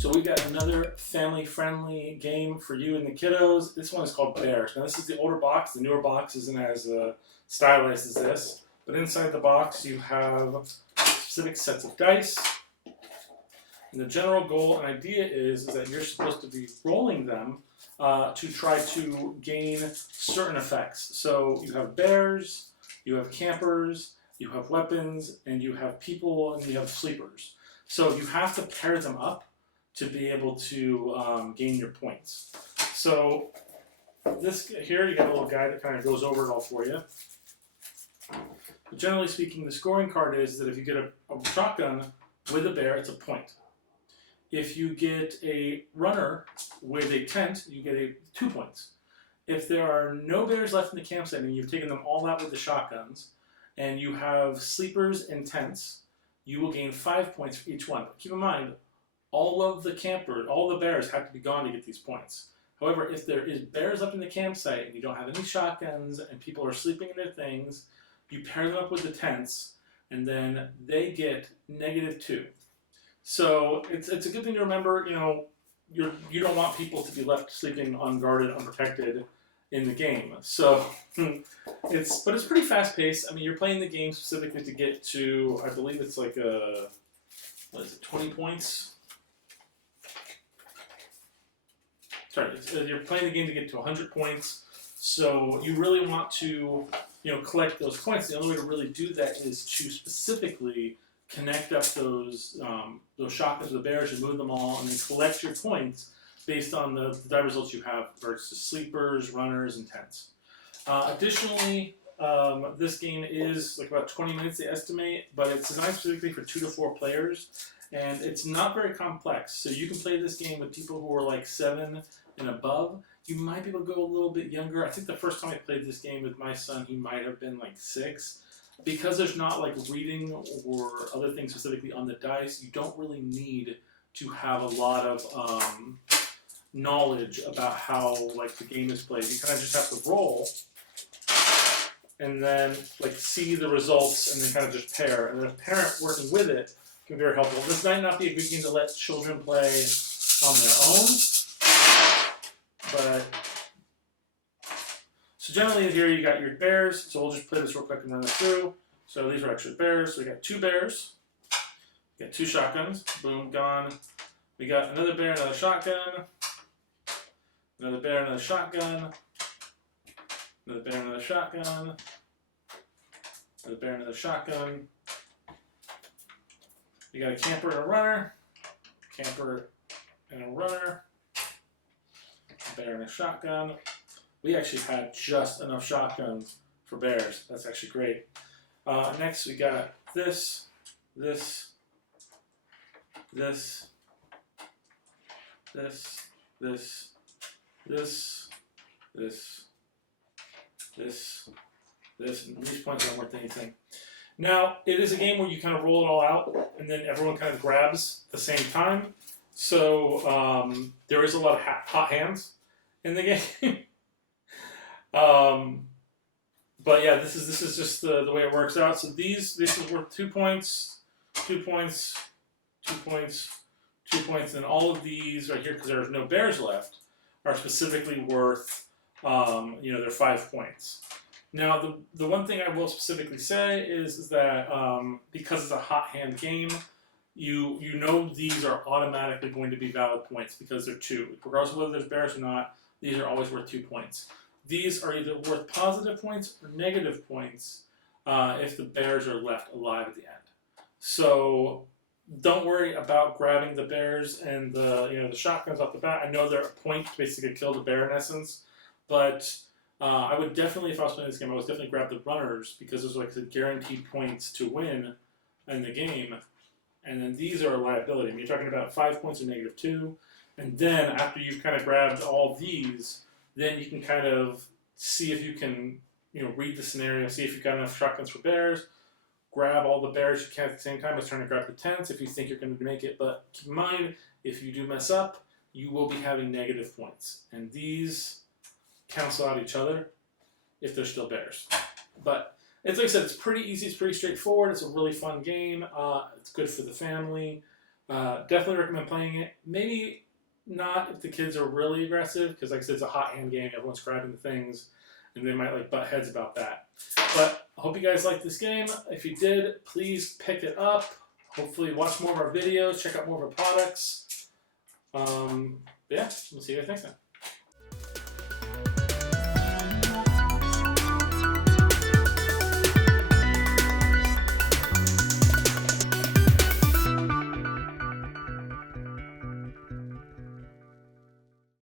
So we got another family-friendly game for you and the kiddos. This one is called Bears. Now this is the older box. The newer box isn't as stylized as this. But inside the box you have specific sets of dice. And the general goal and idea is that you're supposed to be rolling them to try to gain certain effects. So you have bears, you have campers, you have weapons, and you have people, and you have sleepers. So you have to pair them up to be able to gain your points. So this here, you got a little guide that kind of goes over it all for you. But generally speaking, the scoring card is that if you get a shotgun with a bear, it's a point. If you get a runner with a tent, you get 2 points. If there are no bears left in the campsite and you've taken them all out with the shotguns, and you have sleepers and tents, you will gain 5 points for each one. But keep in mind, all of the campers, all the bears have to be gone to get these points. However, if there is bears left in the campsite and you don't have any shotguns and people are sleeping in their things, you pair them up with the tents, and then they get -2. So it's a good thing to remember. You know, you don't want people to be left sleeping unguarded, unprotected in the game. So it's pretty fast paced. I mean, you're playing the game specifically to get to, I believe it's like 20 points. Sorry, you're playing the game to get to 100 points. So you really want to, collect those points. The only way to really do that is to specifically connect up those shotguns with the bears and move them all, and then collect your points based on the die results you have versus sleepers, runners, and tents. Additionally, this game is like about 20 minutes they estimate, but it's designed specifically for 2 to 4 players, and it's not very complex. So you can play this game with people who are like 7 and above. You might be able to go a little bit younger. I think the first time I played this game with my son, he might have been like 6. Because there's not like reading or other things specifically on the dice, you don't really need to have a lot of knowledge about how like the game is played. You kind of just have to roll and then like see the results and then kind of just pair. And then a parent working with it can be very helpful. This might not be a good game to let children play on their own, but so generally here you got your bears. So we'll just play this real quick and run this through. So these are actually bears. So we got 2 bears. We got 2 shotguns. Boom, gone. We got another bear, another shotgun. Another bear, another shotgun. Another bear, another shotgun. Another bear, another shotgun. We got a camper and a runner. Camper and a runner. A bear and a shotgun. We actually had just enough shotguns for bears. That's actually great. Next we got this, this, this, this, this, this, this, this, and these points aren't worth anything. Now, it is a game where you kind of roll it all out, and then everyone kind of grabs at the same time. So there is a lot of hot hands in the game. But yeah, this is just the way it works out. So this is worth 2 points, 2 points, 2 points, 2 points, and all of these right here, because there's no bears left, are specifically worth, they're 5 points. Now, the one thing I will specifically say is that because it's a hot hand game, you know these are automatically going to be valid points because they're 2. Regardless of whether there's bears or not, these are always worth 2 points. These are either worth positive points or negative points if the bears are left alive at the end. So don't worry about grabbing the bears and the shotguns off the bat. I know they're a point to basically kill the bear in essence, but I would definitely, if I was playing this game, I would definitely grab the runners because those are like the guaranteed points to win in the game. And then these are a liability. I mean, you're talking about 5 points or -2, and then after you've kind of grabbed all these, then you can kind of see if you can, read the scenario, see if you've got enough shotguns for bears, grab all the bears you can at the same time. It's trying to grab the tents if you think you're going to make it. But keep in mind, if you do mess up, you will be having negative points. And these cancel out each other if they're still bears. But it's like I said, it's pretty easy, it's pretty straightforward. It's a really fun game. It's good for the family. Definitely recommend playing it. Maybe not if the kids are really aggressive, because like I said, it's a hot hand game. Everyone's grabbing things, and they might like butt heads about that. But I hope you guys liked this game. If you did, please pick it up. Hopefully watch more of our videos, check out more of our products. Yeah, we'll see you guys next time.